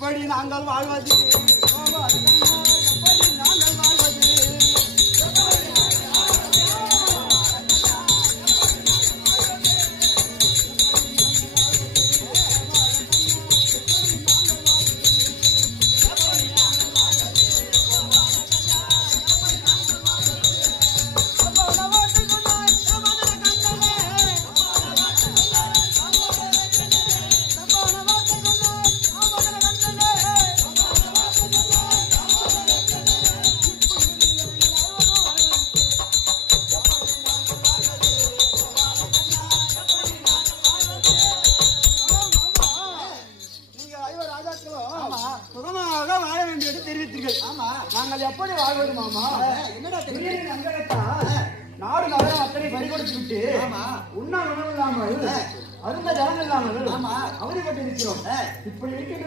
எப்படி நாங்கள் வாழ்வது எப்படி நாங்கள் வாழ்வது சுகமாக வாழ வேண்டியது தெரிவித்தீர்கள். நாங்கள் எப்படி வாழ்வது மாமா? என்னடா நாடு நகரம் அத்தனை பறி கொடுத்து விட்டு உண்ணா உணவு இல்லாமல் அருந்த ஜலம் இல்லாமல் அவதிப்பட்டு இருக்கிறோம். இப்படி இருக்கின்ற